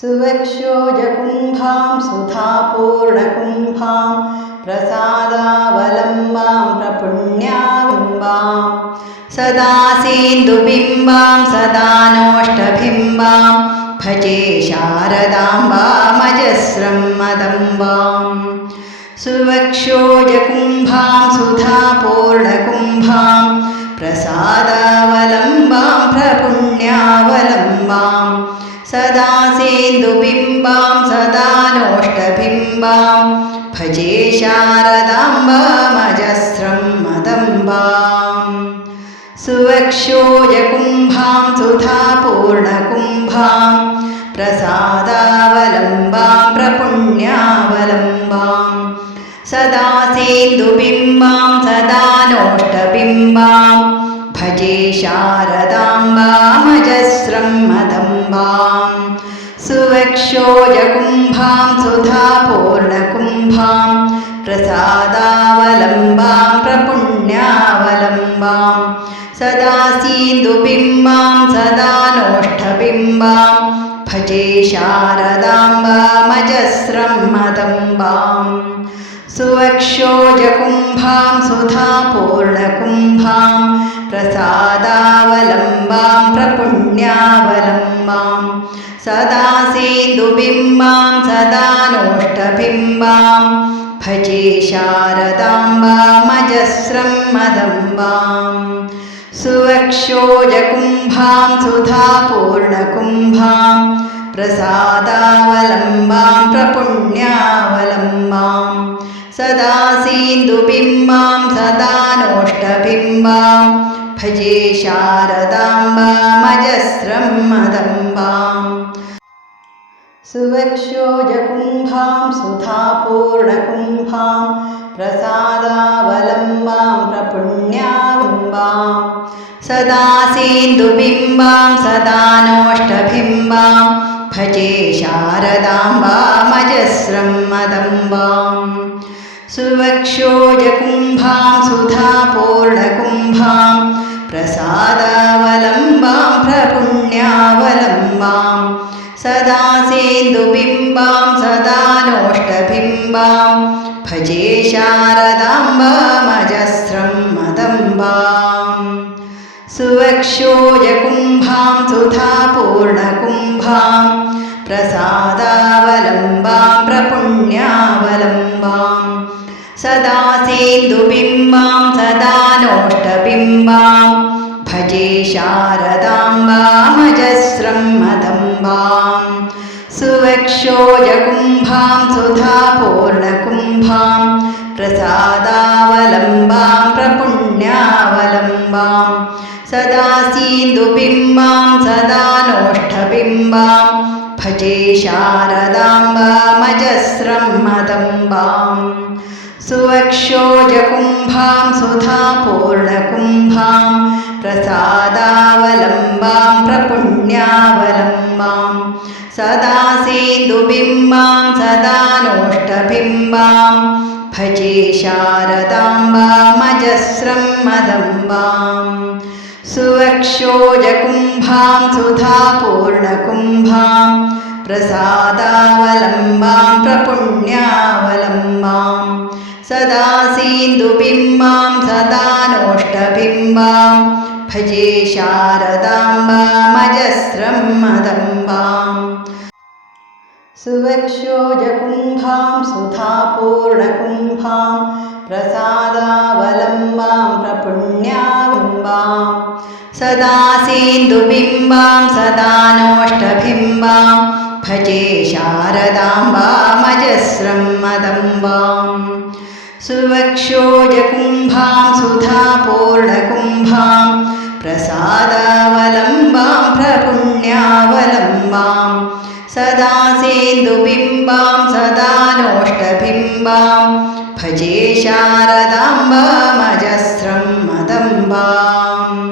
सुवक्षोजकुम्भां सुधापूर्णकुम्भां प्रसादावलम्बां प्रपुण्याकुम्बां सदा सेन्दुबिम्बां सदा नोष्टबिम्बां भजे शारदाम्बामजस्रं मदम्बां सुवक्षोजकुम्भां सुधापूर्णकुम्भां प्रसादावलम्बां प्रपुण्यावलम्बां सदा सेन्दुबिम्बां सदा नोष्टबिम्बां भजे शारदाम्बामजस्रं मदम्बाम्। सुवक्षोजकुम्भां सुधापूर्णकुम्भां प्रसादावलम्बां प्रपुण्यावलम्बां। सदा सेन्दुबिम्बां सदा नोष्टबिम्बां भजे शारदाम्बामजस्रं सुवक्षोजकुम्भां सुधापूर्णकुम्भां प्रसादावलम्बां प्रपुण्यावलम्बां सदा सीन्दुबिम्बां सदा नोष्ठबिम्बां भजे शारदाम्बामजस्रं मदम्बां सुवक्षोजकुम्भां सुधापूर्णकुम्भां प्रसादावलम्बां प्रपुण्यावलम्बां सदा सेन्दुबिम्बां सदा नोष्टबिम्बां भजे शारदाम्बामजस्रं मदम्बाम् सुवक्षोजकुम्भां सुधापूर्णकुम्भां। प्रसादावलम्बां प्रपुण्यावलम्बां सदा सेन्दुबिम्बां सदा नोष्टबिम्बां भजे शारदाम्बामजस्रं मदम्बां सुवक्षोजकुम्भां सुधापूर्णकुम्भां प्रसादावलम्बां प्रपुण्यावलम्बां सदा सेन्दुबिम्बां सदा नोष्टबिम्बां भजे शारदाम्बामजस्रं मदम्बां सुवक्षोजकुम्भां सुधापूर्णकुम्भां प्रसादावलम्बां प्रपुण्यावलम्बां सदा सेन्दुबिम्बां सदा नोष्टबिम्बां भजे शारदाम्बामजस्रं मदम्बाम् सुवक्षोजकुम्भां सुधापूर्णकुम्भां प्रसादावलम्बां प्रपुण्यावलम्बां सदा सेन्दुबिम्बां सदा भजे शारदाम्बामजस्रं मदम्बां सुवक्षोजकुम्भां सुधापूर्णकुम्भां प्रसादावलम्बां प्रपुण्यावलम्बां। सदा सीन्दुबिम्बां सदा नोष्ठबिम्बां। भजे शारदाम्बामजस्रं मदम्बां सुवक्षोजकुम्भां सुधापूर्णकुम्भां प्रसादावलम्बां प्रपुण्यावलम्बां सदा सेन्दुबिम्बां सदा नोष्टबिम्बां भजे शारदाम्बामजस्रं मदम्बाम् सुवक्षोजकुम्भां सुधापूर्णकुम्भां प्रसादावलम्बां प्रपुण्यावलम्बां सदा सेन्दुबिम्बां सदा नोष्टबिम्बां भजे शारदाम्बामजस्रं मदम्बाम् सुवक्षोजकुम्भां सुधापूर्णकुम्भां प्रसादावलम्बां प्रपुण्यावलम्बां सदा सेन्दुबिम्बां सदा नोष्टबिम्बां भजे शारदाम्बामजस्रं मदम्बां सुवक्षोजकुम्भां सुधापूर्णकुम्भां प्रसादावलम्बां प्रपुण्यावलम्बां सदा सेन्दुबिम्बां सदा नोष्टबिम्बां भजे शारदाम्बामजस्रं मदम्बाम्।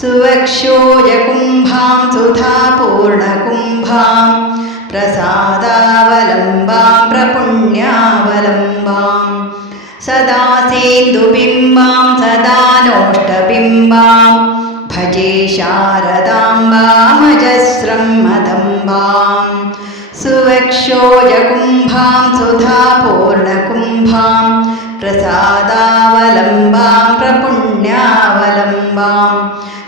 सुवक्षोजकुम्भां सुधापूर्णकुम्भां प्रसादावलम्बां नोष्टबिम्बां भजे शारदाम्बामजस्रं मदम्बां सुवक्षोजकुम्भां सुधापूर्णकुम्भां प्रसादावलम्बां प्रपुण्यावलम्बां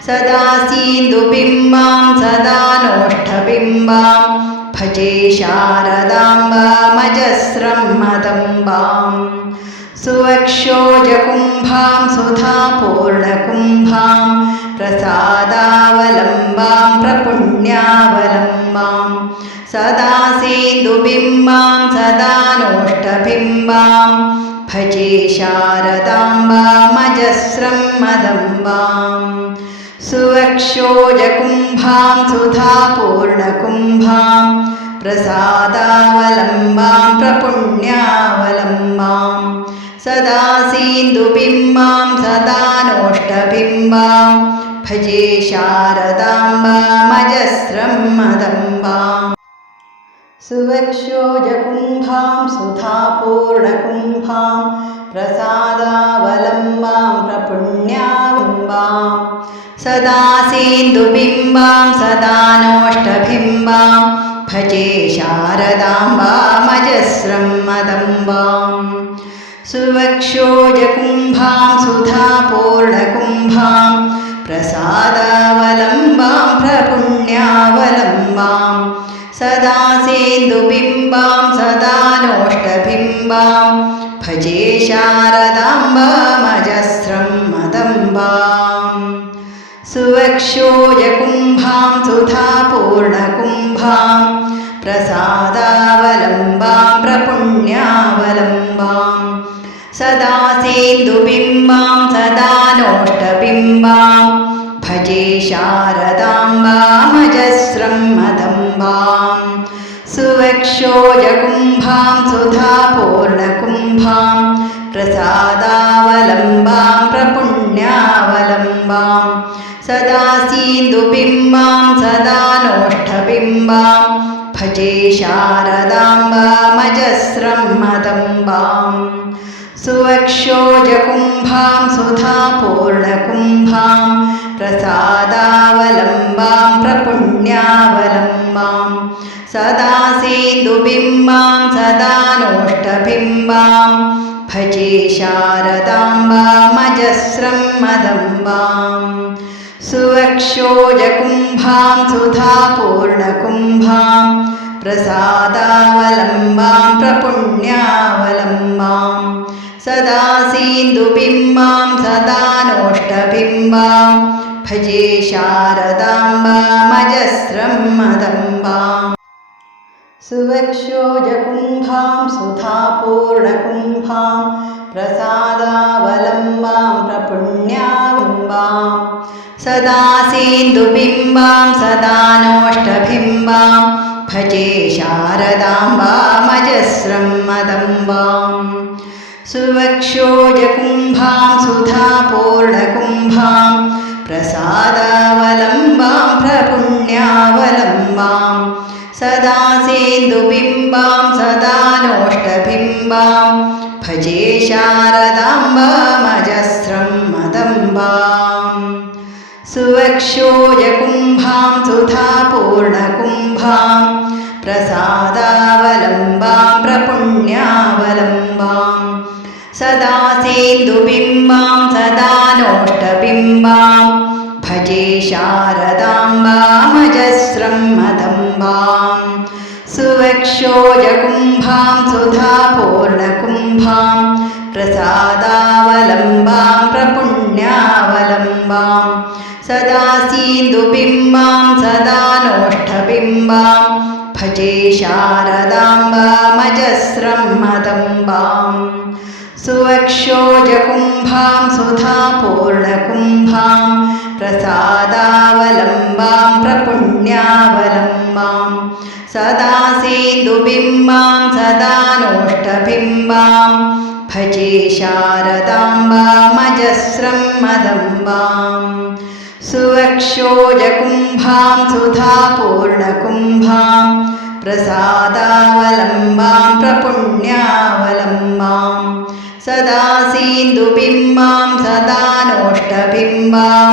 सदा सीन्दुबिम्बां सदा नोष्ठबिम्बां भजे शारदाम्बामजस्रं मदम्बाम् सुवक्षोजकुम्भां सुधापूर्णकुम्भां प्रसादावलम्बां प्रपुण्यावलम्बां सदा सेन्दुबिम्बां सदा नोष्टबिम्बां भजे शारदाम्बामजस्रं मदम्बाम् सुवक्षोजकुम्भां सुधापूर्णकुम्भां प्रसादावलम्बां प्रपुण्यावलम्बां सदा सीन्दुबिम्बां सदा नोष्टबिम्बां भजे शारदाम्बामजस्रं मदम्बाम्। सुवक्षोजकुम्भां सुधापूर्णकुम्भां प्रसादावलम्बां प्रपुण्यावम्बां सदा सेन्दुबिम्बां सदा नोष्टबिम्बां भजे शारदाम्बामजस्रं मदम्बाम् सुवक्षोजकुम्भां सुधापूर्णकुम्भां प्रसादावलम्बां प्रपुण्यावलम्बां सदा सेन्दुबिम्बां सदा नोष्टबिम्बां भजे शारदाम्बामजस्रं मदम्बाम्। सुवक्षोजकुम्भां सुधापूर्णकुम्भां प्रसादावलम्बां सेन्दुबिम्बां सदा नोष्टबिम्बां भजे शारदाम्बामजस्रं मदम्बां सुवक्षोजकुम्भां सुधापूर्णकुम्भां प्रसादावलम्बां प्रपुण्यावलम्बां सदा सीन्दुबिम्बां सदा नोष्ठबिम्बां भजे शारदाम्बामजस्रं मदम्बाम् सुवक्षोजकुम्भां सुधापूर्णकुम्भां प्रसादावलम्बां प्रपुण्यावलम्बां सदा सेन्दुबिम्बां सदा नोष्टबिम्बां भजे शारदाम्बामजस्रं मदम्बाम् सुवक्षोजकुम्भां सुधापूर्णकुम्भां प्रसादावलम्बां प्रपुण्यावलम्बां सदा सीन्दुबिम्बां सदा नोष्टबिम्बां भजे शारदाम्बामजस्रं मदम्बाम् सुवक्षोजकुम्भां सुधापूर्णकुम्भां प्रसादावलम्बां प्रपुण्यावम्बां सदा सेन्दुबिम्बां सदा नोष्टबिम्बां भजे शारदाम्बामजस्रं मदम्बाम् सुवक्षोजकुम्भां सुधापूर्णकुम्भां प्रसादावलम्बां प्रपुण्यावलम्बां सदा सेन्दुबिम्बां सदा नोष्टबिम्बां भजे शारदाम्बामजस्रं मदम्बाम् सुवक्षोजकुम्भां सुधापूर्णकुम्भां प्रसादावलम्बां प्रपुण्यावलम्बां शारदाम्बामजस्रं मदम्बाम् सुवक्षोजकुम्भां सुधापूर्णकुम्भां प्रसादावलम्बां प्रपुण्यावलम्बां सदा सीन्दुबिम्बां सदा नोष्ठबिम्बां भजे शारदाम्बामजस्रं मदम्बाम् सुवक्षोजकुम्भां सुधापूर्णकुम्भां प्रसादावलम्बां प्रपुण्यावलम्बां सदा सेन्दुबिम्बां सदा नोष्टबिम्बां भजे शारदाम्बामजस्रं मदम्बाम् सुवक्षोजकुम्भां सुधापूर्णकुम्भां प्रसादावलम्बां प्रपुण्यावलम्बां सदा सीन्दुबिम्बां सदा नोष्टबिम्बां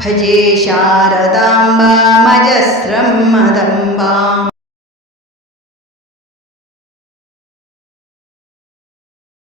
भजे शारदाम्बामजस्रं मदम्बाम्